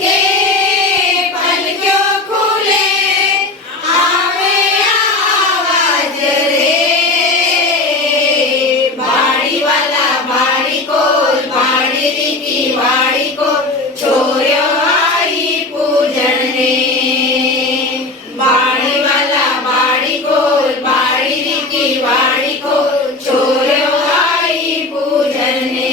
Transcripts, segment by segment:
के पलक्यों खुले आवे आवाज रे बाड़ी वाला बाड़ी कोल बाड़ी रीति वाड़ी को छोर्यो आई पूजन ने बाड़ी वाला बाड़ी कोल बाड़ी रीति वाड़ी को छोर्यो आई पूजन ने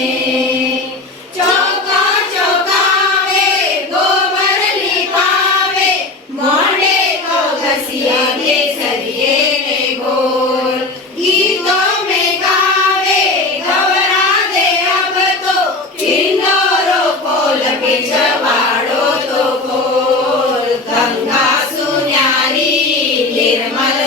चौका चौकावे गोबर लिपावे मोंडे को घसिया दे सरिये ने घोर गीतों में गावे घबरा दे अब तो किन्नरों को लगे जवाड़ो तो खोल गंगा सुन्यारी निर्मल